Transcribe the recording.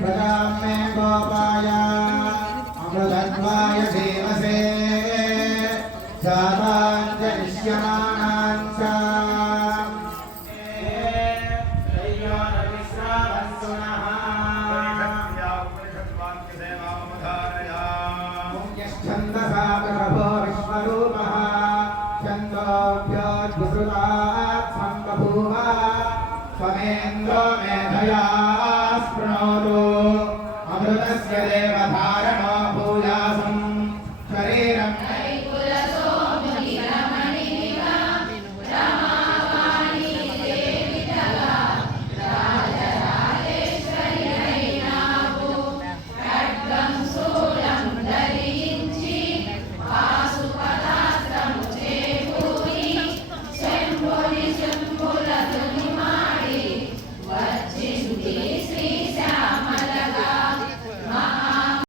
प्रजामे गोपाय अमृतत्वाय देवसे जाताञ्जनिष्यमाणाञ्च छन्दसा प्रभो विश्वरूपः छन्दोभ्योद्भुसृतात् सम्बभूव स्वमेन्द्रो मेधया स्पृणोतु अमृतस्य देवधारणो